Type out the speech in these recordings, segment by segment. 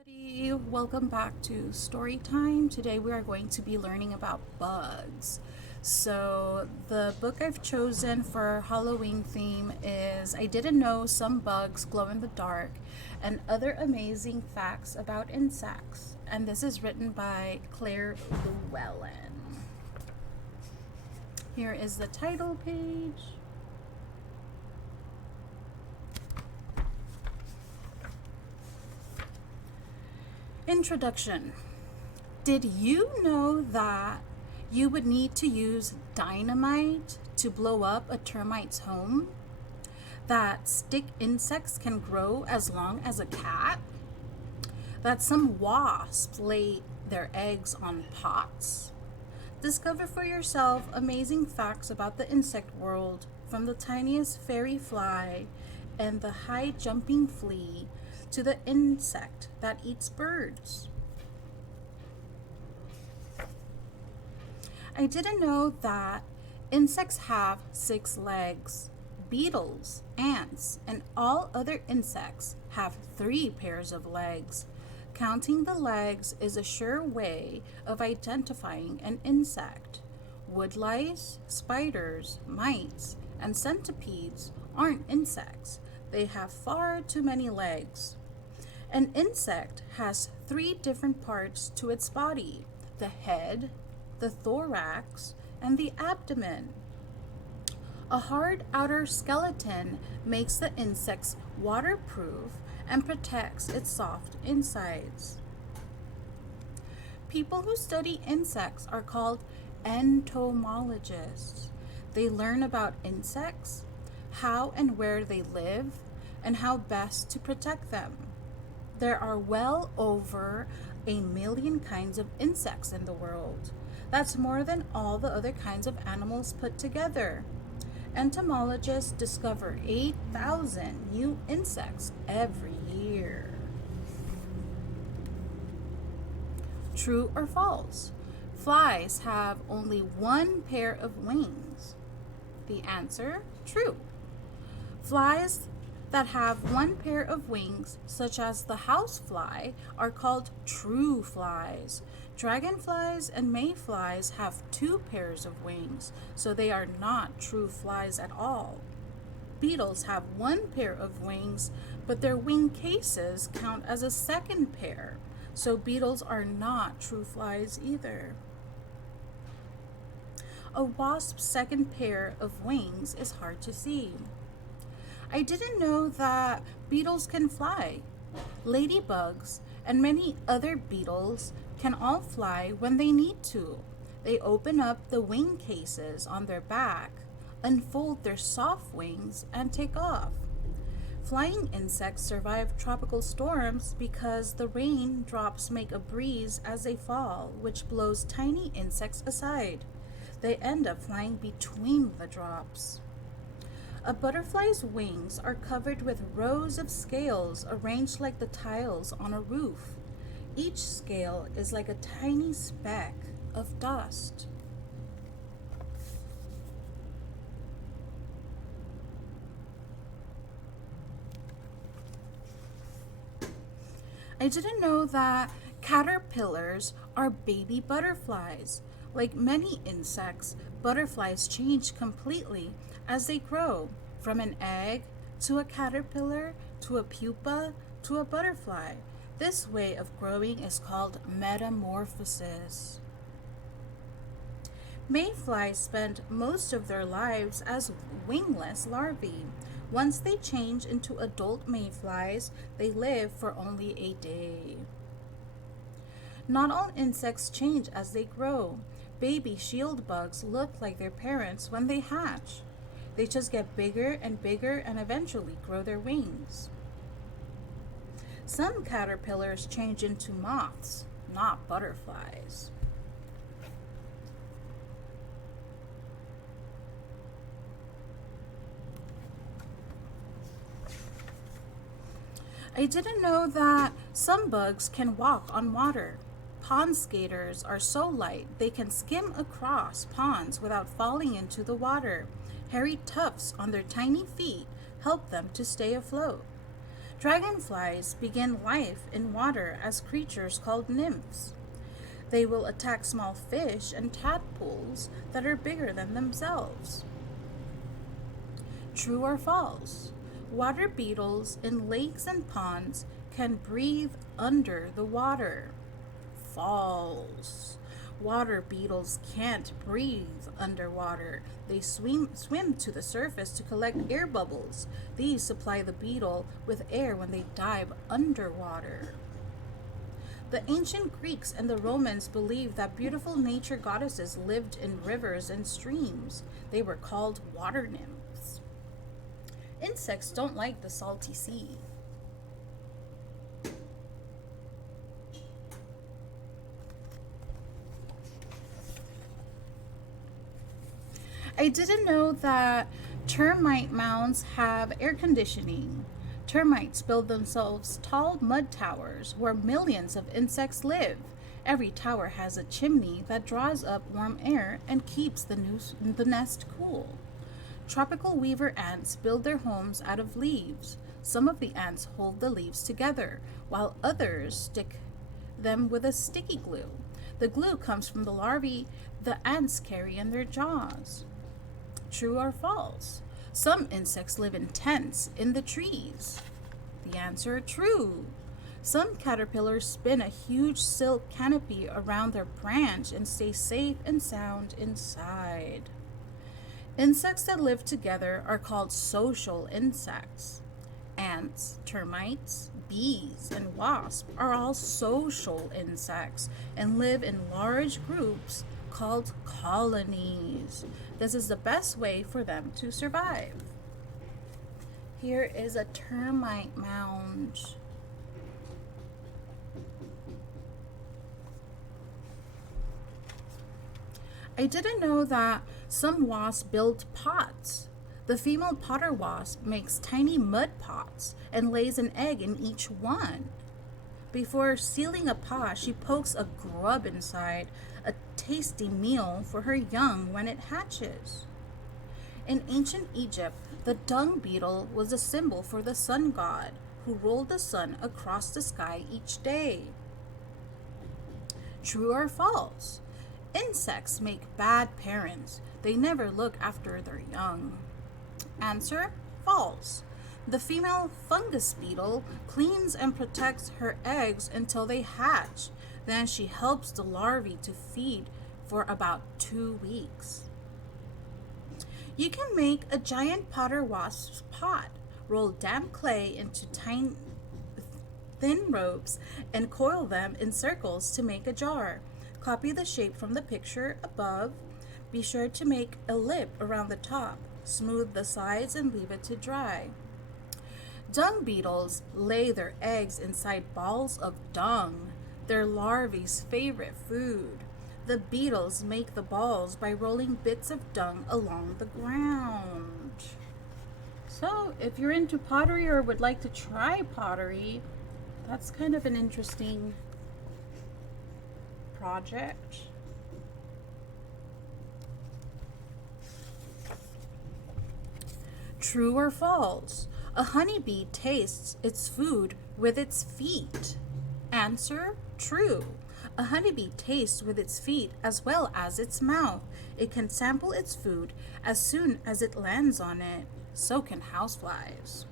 everybody, welcome back to Storytime. Today we are going to be learning about bugs. So, the book I've chosen for Halloween theme is I Didn't Know Some Bugs Glow in the Dark and Other Amazing Facts About Insects. And this is written by Claire Llewellyn. Here is the title page. Introduction. Did you know that you would need to use dynamite to blow up a termite's home? That stick insects can grow as long as a cat? That some wasps lay their eggs on pots? Discover for yourself amazing facts about the insect world, from the tiniest fairy fly and the high jumping flea to the insect that eats birds. I didn't know that insects have 6 legs. Beetles, ants, and all other insects have 3 pairs of legs. Counting the legs is a sure way of identifying an insect. Woodlice, spiders, mites, and centipedes aren't insects. They have far too many legs. An insect has 3 different parts to its body: the head, the thorax, and the abdomen. A hard outer skeleton makes the insects waterproof and protects its soft insides. People who study insects are called entomologists. They learn about insects, how and where they live, and how best to protect them. There are well over 1 million kinds of insects in the world. That's more than all the other kinds of animals put together. Entomologists discover 8,000 new insects every year. True or false? Flies have only 1 pair of wings. The answer: true. Flies that have 1 pair of wings, such as the housefly, are called true flies. Dragonflies and mayflies have 2 pairs of wings, so they are not true flies at all. Beetles have 1 pair of wings, but their wing cases count as a 2nd pair, so beetles are not true flies either. A wasp's 2nd pair of wings is hard to see. I didn't know that beetles can fly. Ladybugs and many other beetles can all fly when they need to. They open up the wing cases on their back, unfold their soft wings, and take off. Flying insects survive tropical storms because the rain drops make a breeze as they fall, which blows tiny insects aside. They end up flying between the drops. A butterfly's wings are covered with rows of scales arranged like the tiles on a roof. Each scale is like a tiny speck of dust. I didn't know that caterpillars are baby butterflies. Like many insects, butterflies change completely as they grow, from an egg to a caterpillar to a pupa to a butterfly. This way of growing is called metamorphosis. Mayflies spend most of their lives as wingless larvae. Once they change into adult mayflies, they live for only a day. Not all insects change as they grow. Baby shield bugs look like their parents when they hatch. They just get bigger and bigger and eventually grow their wings. Some caterpillars change into moths, not butterflies. I didn't know that some bugs can walk on water. Pond skaters are so light they can skim across ponds without falling into the water. Hairy tufts on their tiny feet help them to stay afloat. Dragonflies begin life in water as creatures called nymphs. They will attack small fish and tadpoles that are bigger than themselves. True or false? Water beetles in lakes and ponds can breathe under the water. False. Water beetles can't breathe underwater. They swim to the surface to collect air bubbles. These supply the beetle with air when they dive underwater. The ancient Greeks and the Romans believed that beautiful nature goddesses lived in rivers and streams. They were called water nymphs. Insects don't like the salty sea. I didn't know that termite mounds have air conditioning. Termites build themselves tall mud towers where millions of insects live. Every tower has a chimney that draws up warm air and keeps the nest cool. Tropical weaver ants build their homes out of leaves. Some of the ants hold the leaves together, while others stick them with a sticky glue. The glue comes from the larvae the ants carry in their jaws. True or false? Some insects live in tents in the trees. The answer, true. Some caterpillars spin a huge silk canopy around their branch and stay safe and sound inside. Insects that live together are called social insects. Ants, termites, bees, and wasps are all social insects and live in large groups called colonies. This is the best way for them to survive. Here is a termite mound. I didn't know that some wasps build pots. The female potter wasp makes tiny mud pots and lays an egg in each one. Before sealing a pot, she pokes a grub inside, a tasty meal for her young when it hatches. In ancient Egypt, the dung beetle was a symbol for the sun god, who rolled the sun across the sky each day. True or false? Insects make bad parents. They never look after their young. Answer, false. The female fungus beetle cleans and protects her eggs until they hatch. Then she helps the larvae to feed for about 2 weeks. You can make a giant potter wasp's pot. Roll damp clay into thin ropes and coil them in circles to make a jar. Copy the shape from the picture above. Be sure to make a lip around the top. Smooth the sides and leave it to dry. Dung beetles lay their eggs inside balls of dung, their larvae's favorite food. The beetles make the balls by rolling bits of dung along the ground. So, if you're into pottery or would like to try pottery, that's kind of an interesting project. True or false? A honeybee tastes its food with its feet. Answer, true. A honeybee tastes with its feet as well as its mouth. It can sample its food as soon as it lands on it. So can houseflies.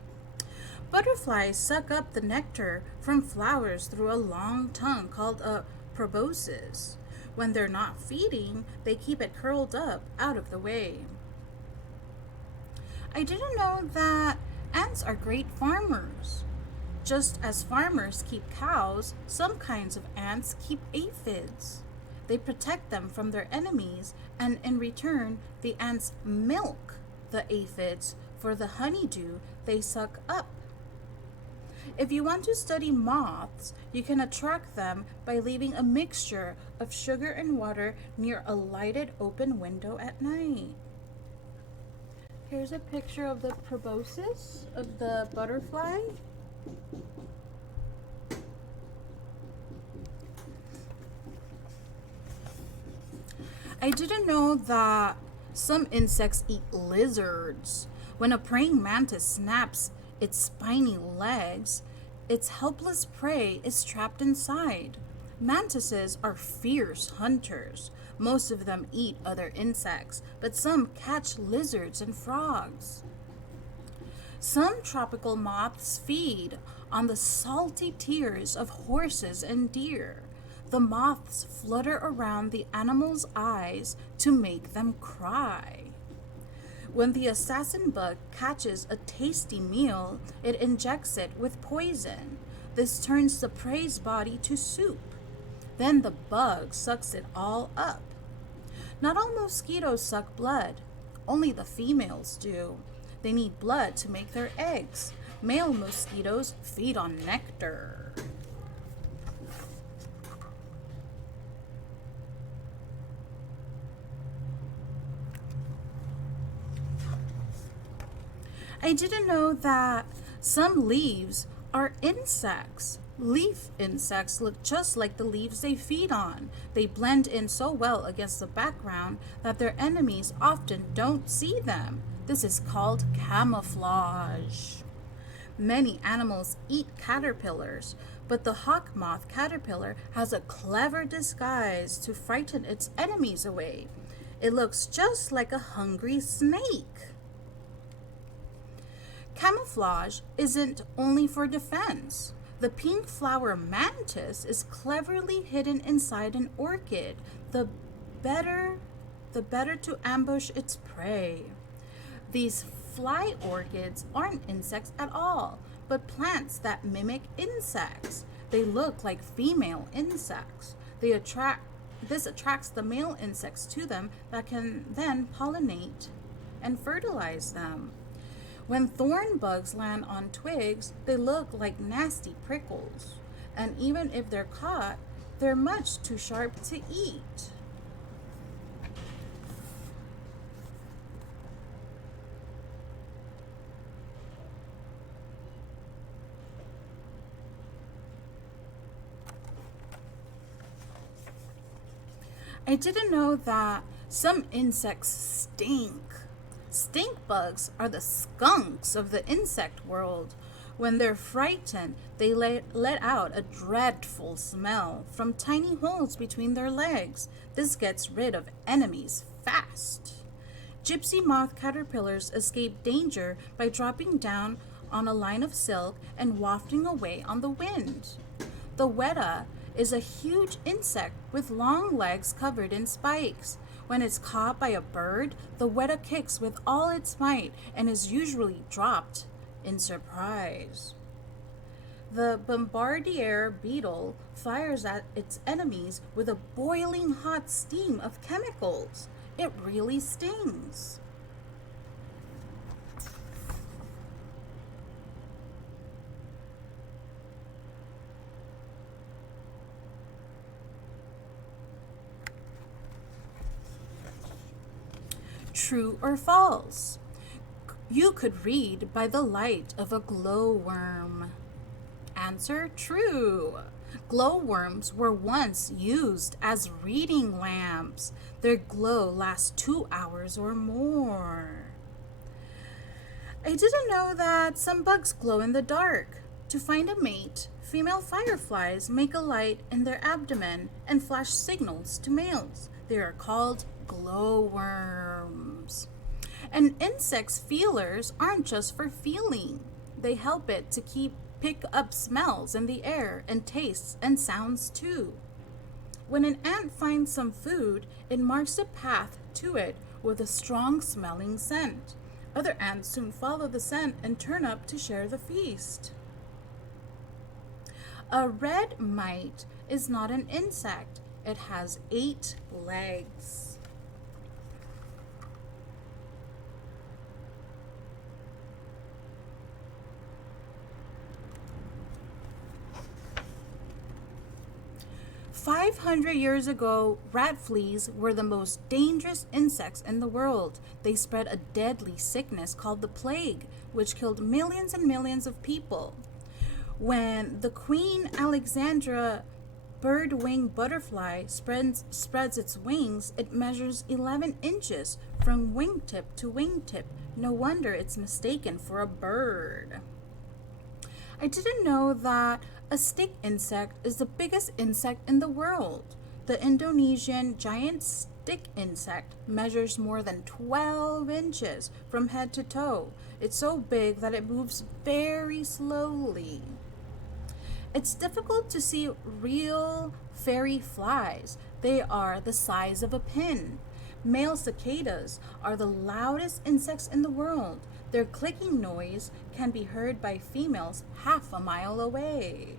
Butterflies suck up the nectar from flowers through a long tongue called a proboscis. When they're not feeding, they keep it curled up out of the way. I didn't know that ants are great farmers. Just as farmers keep cows, some kinds of ants keep aphids. They protect them from their enemies, and in return, the ants milk the aphids for the honeydew they suck up. If you want to study moths, you can attract them by leaving a mixture of sugar and water near a lighted open window at night. Here's a picture of the proboscis of the butterfly. I didn't know that some insects eat lizards. When a praying mantis snaps its spiny legs, its helpless prey is trapped inside. Mantises are fierce hunters. Most of them eat other insects, but some catch lizards and frogs. Some tropical moths feed on the salty tears of horses and deer. The moths flutter around the animals' eyes to make them cry. When the assassin bug catches a tasty meal, it injects it with poison. This turns the prey's body to soup. Then the bug sucks it all up. Not all mosquitoes suck blood. Only the females do. They need blood to make their eggs. Male mosquitoes feed on nectar. I didn't know that some leaves are insects. Leaf insects look just like the leaves they feed on. They blend in so well against the background that their enemies often don't see them. This is called camouflage. Many animals eat caterpillars, but the hawk moth caterpillar has a clever disguise to frighten its enemies away. It looks just like a hungry snake. Camouflage isn't only for defense. The pink flower mantis is cleverly hidden inside an orchid, the better to ambush its prey. These fly orchids aren't insects at all, but plants that mimic insects. They look like female insects. This attracts the male insects to them that can then pollinate and fertilize them. When thorn bugs land on twigs, they look like nasty prickles. And even if they're caught, they're much too sharp to eat. I didn't know that some insects stink. Stink bugs are the skunks of the insect world. When they're frightened, they let out a dreadful smell from tiny holes between their legs. This gets rid of enemies fast. Gypsy moth caterpillars escape danger by dropping down on a line of silk and wafting away on the wind. The weta is a huge insect with long legs covered in spikes. When it's caught by a bird, the weta kicks with all its might and is usually dropped in surprise. The bombardier beetle fires at its enemies with a boiling hot steam of chemicals. It really stings. True or false? You could read by the light of a glowworm. Answer: true. Glowworms were once used as reading lamps. Their glow lasts 2 hours or more. I didn't know that some bugs glow in the dark. To find a mate, female fireflies make a light in their abdomen and flash signals to males. They are called glowworms. An insect's feelers aren't just for feeling. They help it to pick up smells in the air and tastes and sounds too. When an ant finds some food, it marks a path to it with a strong smelling scent. Other ants soon follow the scent and turn up to share the feast. A red mite is not an insect. It has 8 legs. 500 years ago, rat fleas were the most dangerous insects in the world. They spread a deadly sickness called the plague, which killed millions and millions of people. When the Queen Alexandra bird-winged butterfly spreads its wings, it measures 11 inches from wingtip to wingtip. No wonder it's mistaken for a bird. I didn't know that a stick insect is the biggest insect in the world. The Indonesian giant stick insect measures more than 12 inches from head to toe. It's so big that it moves very slowly. It's difficult to see real fairy flies. They are the size of a pin. Male cicadas are the loudest insects in the world. Their clicking noise can be heard by females half a mile away.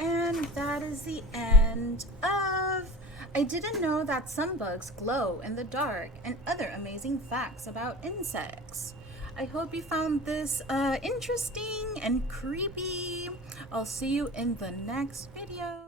And that is the end of I Didn't Know That Some Bugs Glow in the Dark and Other Amazing Facts About Insects. I hope you found this interesting and creepy. I'll see you in the next video.